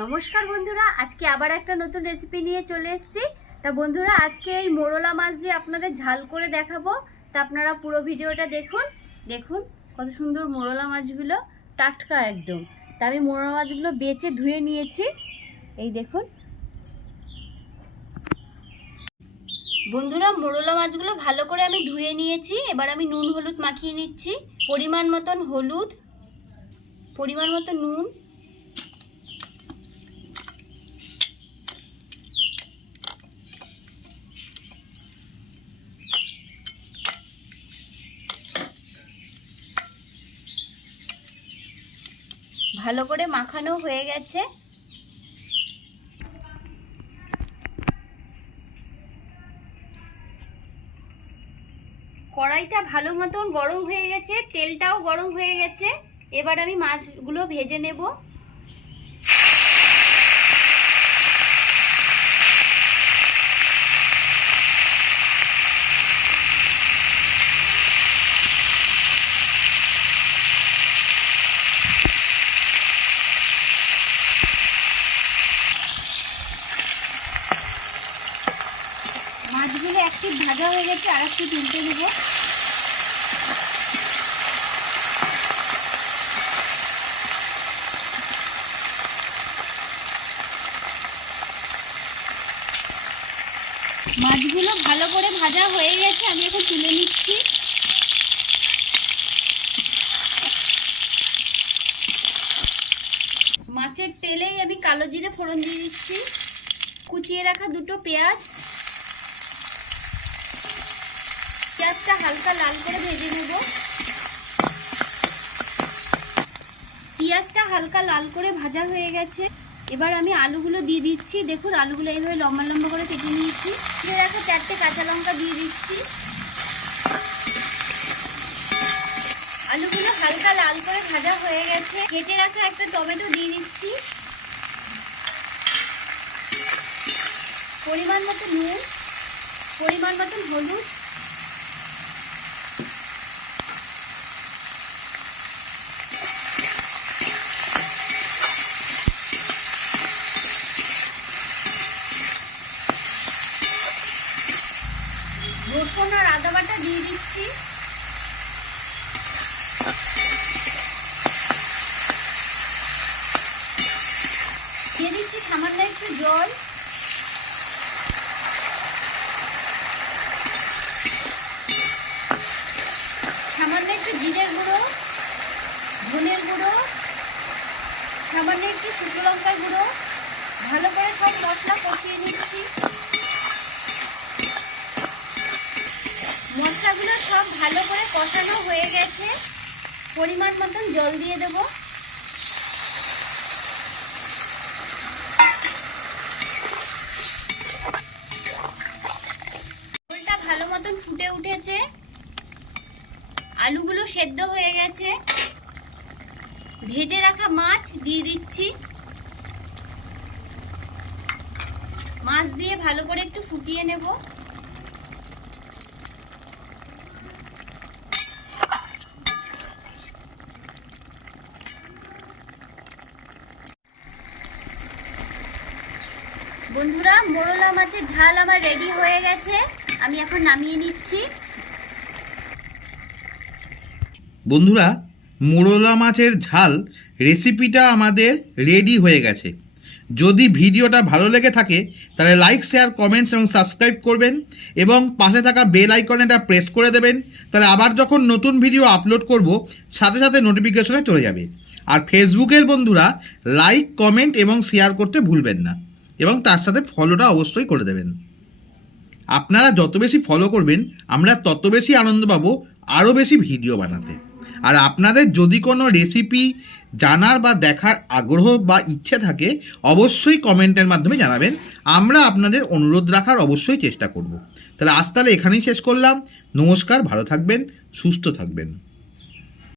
নমস্কার বন্ধুরা, আজকে আবার একটা নতুন রেসিপি নিয়ে চলে এসেছি। তা বন্ধুরা, আজকে এই মোরলা মাছ দিয়ে আপনাদের ঝাল করে দেখাবো। তা আপনারা পুরো ভিডিওটা দেখুন। দেখুন কত সুন্দর মোরলা মাছগুলো টাটকা একদম। তা আমি মোরলা মাছগুলো বেচে ধুয়ে নিয়েছি। এই দেখুন। বন্ধুরা, মোরলা মাছগুলো ভালো করে আমি ধুয়ে নিয়েছি। এবার আমি নুন, হলুদ মাখিয়ে নিচ্ছি। পরিমাণ মতন হলুদ, পরিমাণ মতো নুন ভালো করে মাখানো হয়ে গেছে। কড়াইটা ভালো মতন গরম হয়ে গেছে, তেলটাও গরম হয়ে গেছে। এবার আমি মাছগুলো ভেজে নেব। একটু ভাজা হয়ে গেছে, আর একটু তুলতে দেবো। মাছগুলো ভালো করে ভাজা হয়ে গেছে, আমি এখন তুলে নিচ্ছি। মাছের তেলেই আমি কালো জিরে ফোড়ন দিয়ে দিচ্ছি। কুচিয়ে রাখা দুটো পেঁয়াজ। পেঁয়াজটা হালকা লাল করে ভেজে নেব। পেঁয়াজটা হালকা লাল করে ভাজা হয়ে গেছে। এবার আমি আলুগুলো দিয়ে দিচ্ছি। দেখুন, আলুগুলো এইভাবে লম্বা লম্বা করে কেটে নিয়েছি। দিয়ে রাখা চারটে কাঁচা লঙ্কা দিয়ে দিচ্ছি। আলুগুলো হালকা লাল করে ভাজা হয়ে গেছে। কেটে রাখা একটা টমেটো দিয়ে দিচ্ছি। পরিমাণ মতো নুন, পরিমাণ মতন হলুদ আর আদা বাটা দিয়ে দিচ্ছি। দিয়ে দিচ্ছি সামান্য একটু জল। সামান্য একটু জিরের গুঁড়ো, ধনের গুঁড়ো, সামান্য একটু শুকনো লঙ্কার গুঁড়ো। ভালো করে সব মশলা কষিয়ে নিচ্ছি মশলাগুলো সব ভালো করে কষানো হয়ে গেছে। পরিমাণ মতন জল দিয়ে দেবো। ঝোলটা ভালো মতন ফুটে উঠেছে। আলুগুলো সেদ্ধ হয়ে গেছে। ভেজে রাখা মাছ দিয়ে দিচ্ছি। মাছ দিয়ে ভালো করে একটু ফুটিয়ে নেব। বন্ধুরা, মোরলা মাছের ঝাল আমার রেডি হয়ে গেছে। আমি এখন নামিয়ে নিচ্ছি। বন্ধুরা, মোরলা মাছের ঝাল রেসিপিটা আমাদের রেডি হয়ে গেছে। যদি ভিডিওটা ভালো লেগে থাকে, তাহলে লাইক শেয়ার কমেন্টস এবং সাবস্ক্রাইব করবেন এবং পাশে থাকা বেল আইকনেটা প্রেস করে দেবেন। তাহলে আবার যখন নতুন ভিডিও আপলোড করব, সাথে সাথে নোটিফিকেশনে চলে যাবে। আর ফেসবুকের বন্ধুরা লাইক কমেন্ট এবং শেয়ার করতে ভুলবেন না। এবং তার সাথে ফলোটা অবশ্যই করে দেবেন। আপনারা যত বেশি ফলো করবেন, আমরা তত বেশি আনন্দ পাবো, আরও বেশি ভিডিও বানাতে। আর আপনাদের যদি কোনো রেসিপি জানার বা দেখার আগ্রহ বা ইচ্ছে থাকে, অবশ্যই কমেন্টের মাধ্যমে জানাবেন। আমরা আপনাদের অনুরোধ রাখার অবশ্যই চেষ্টা করব। তাহলে আজ তাহলে এখানেই শেষ করলাম। নমস্কার, ভালো থাকবেন, সুস্থ থাকবেন।